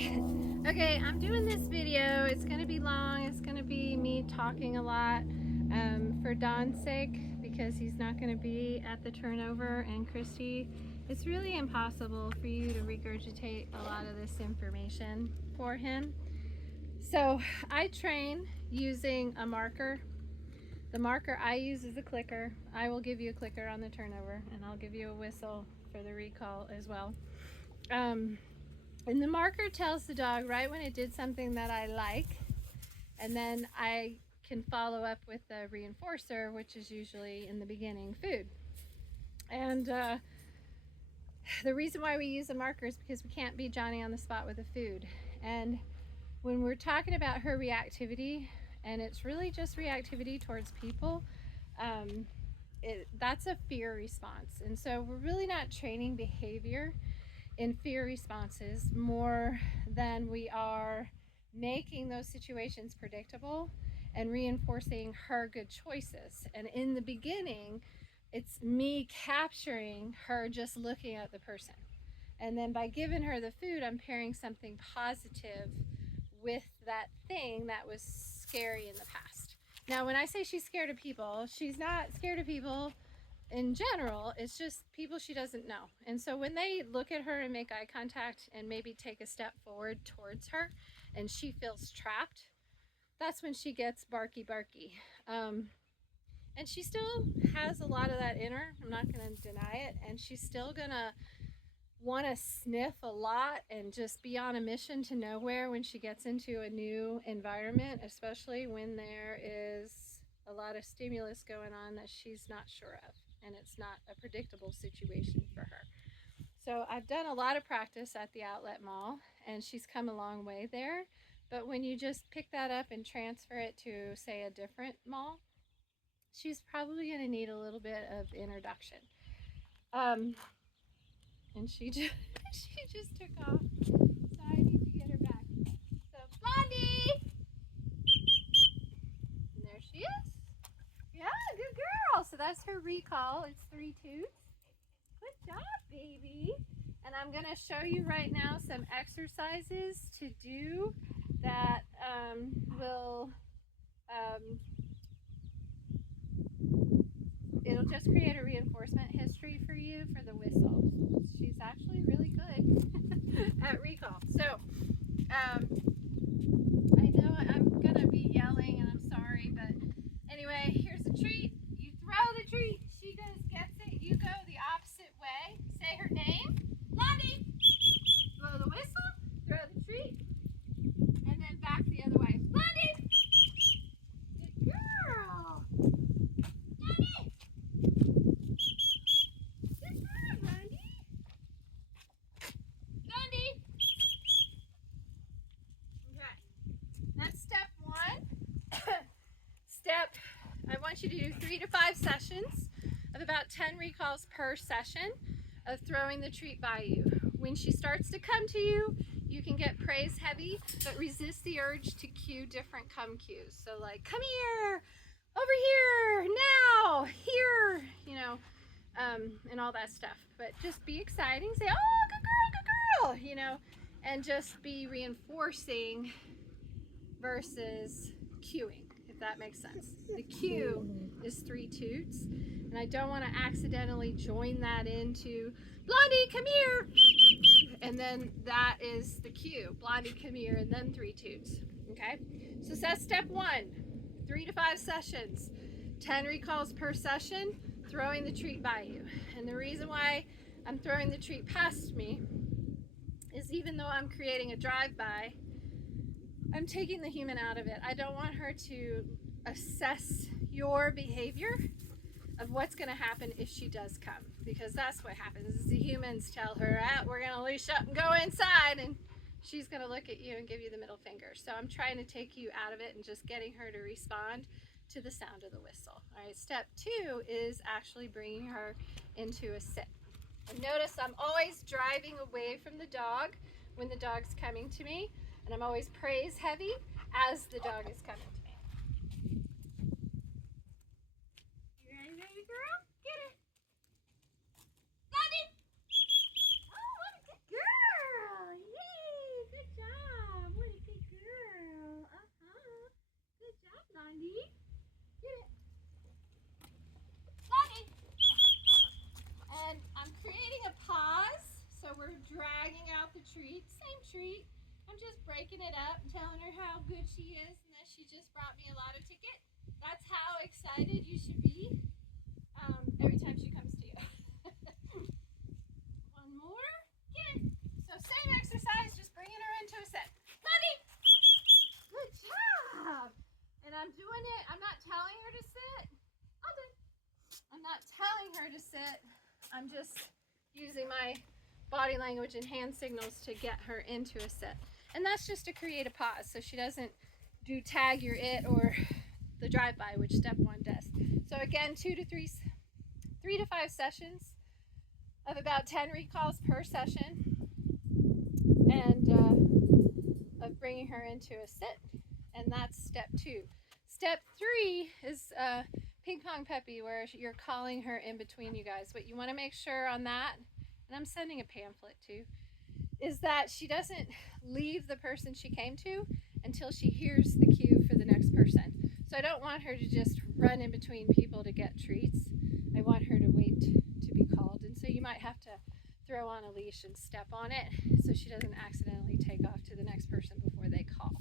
Okay, I'm doing this video. It's going to be long. It's going to be me talking a lot for Don's sake, because he's not going to be at the turnover, and Christy, it's really impossible for you to regurgitate a lot of this information for him. So I train using a marker. The marker I use is a clicker. I will give you a clicker on the turnover, and I'll give you a whistle for the recall as well. And the marker tells the dog right when it did something that I like, and then I can follow up with the reinforcer, which is usually in the beginning food. And the reason why we use a marker is because we can't beat Johnny on the spot with the food. And when we're talking about her reactivity, and it's really just reactivity towards people, that's a fear response. And so we're really not training behavior in fear responses more than we are making those situations predictable and reinforcing her good choices. And in the beginning, it's me capturing her just looking at the person. And then by giving her the food, I'm pairing something positive with that thing that was scary in the past. Now, when I say she's scared of people, she's not scared of people in general. It's just people she doesn't know. And so when they look at her and make eye contact and maybe take a step forward towards her and she feels trapped, that's when she gets barky. And she still has a lot of that in her. I'm not going to deny it. And she's still going to want to sniff a lot and just be on a mission to nowhere when she gets into a new environment, especially when there is a lot of stimulus going on that she's not sure of, and it's not a predictable situation for her. So I've done a lot of practice at the outlet mall, and she's come a long way there. But when you just pick that up and transfer it to, say, a different mall, she's probably going to need a little bit of introduction. And she just she just took off, so I need to get her back. So Blondie, and there she is. Yeah, good girl. So that's her recall. It's 3 toots. Good job, baby. And I'm gonna show you right now some exercises to do that will it'll just create a reinforcement history for you for the whistle. She's actually really good at recall. So I know I'm gonna be yelling, and I'm sorry, but anyway, here's a treat. You throw the treat, she goes, gets it, you go the opposite way, say her name, Blondie, blow the whistle, throw the treat, and then back the other way. Blondie! Good girl! Blondie! Good girl, Blondie! Blondie! Okay, that's step 1. I want you to do 3 to 5 sessions of about 10 recalls per session of throwing the treat by you. When she starts to come to you, you can get praise heavy, but resist the urge to cue different come cues. So like, come here, over here, now, here, and all that stuff. But just be exciting, say, oh, good girl, and just be reinforcing versus cueing, if that makes sense. The cue is 3 toots, and I don't want to accidentally join that into Blondie, come here, and then that is the cue. Blondie, come here, and then 3 toots. Okay, so that's step 1. 3 to 5 sessions, 10 recalls per session, throwing the treat by you. And the reason why I'm throwing the treat past me is, even though I'm creating a drive-by, I'm taking the human out of it. I don't want her to assess your behavior of what's going to happen if she does come, because that's what happens is the humans tell her, we're going to leash up and go inside, and she's going to look at you and give you the middle finger. So I'm trying to take you out of it and just getting her to respond to the sound of the whistle. All right, step 2 is actually bringing her into a sit. And notice I'm always driving away from the dog when the dog's coming to me, and I'm always praise heavy as the dog is coming to me. You ready, baby girl? Get it. Blondie! Oh, what a good girl. Yay, good job. same treat. I'm just breaking it up and telling her how good she is and that she just brought me a lotto ticket. That's how excited you should be every time she comes to you. One more. Get it. So same exercise, just bringing her into a set. Blondie! Good job! And I'm doing it. I'm not telling her to sit. All done. I'm not telling her to sit. I'm just using my body language and hand signals to get her into a sit. And that's just to create a pause so she doesn't do tag your it or the drive-by, which step 1 does. So again, 3 to 5 sessions of about 10 recalls per session, and of bringing her into a sit. And that's step 2. Step 3 is ping pong peppy, where you're calling her in between you guys. What you want to make sure on that, and I'm sending a pamphlet too, is that she doesn't leave the person she came to until she hears the cue for the next person. So I don't want her to just run in between people to get treats. I want her to wait to be called. And so you might have to throw on a leash and step on it so she doesn't accidentally take off to the next person before they call.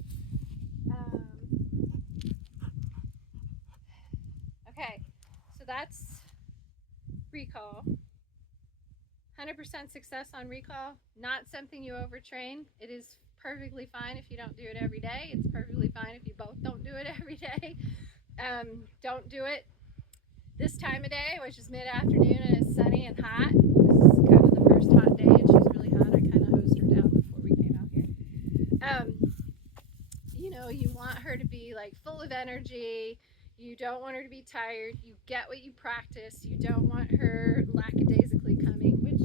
Okay, so that's recall. 100% success on recall, not something you overtrain. It is perfectly fine if you don't do it every day. It's perfectly fine if you both don't do it every day. Don't do it this time of day, which is mid-afternoon and it's sunny and hot. This is kind of the first hot day and she's really hot. I kind of hosed her down before we came out here. You know, you want her to be like full of energy. You don't want her to be tired. You get what you practice. You don't want her lackadaisically coming, which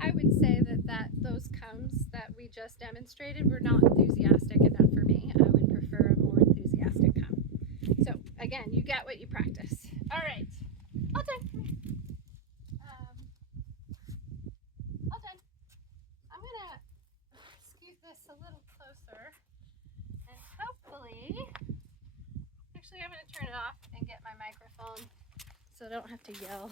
I would say that those comes that we just demonstrated were not enthusiastic enough for me. I would prefer a more enthusiastic come. So again, you get what you practice. All right, all done. All done. I'm gonna scoot this a little closer, and hopefully, actually I'm gonna turn it off and get my microphone so I don't have to yell.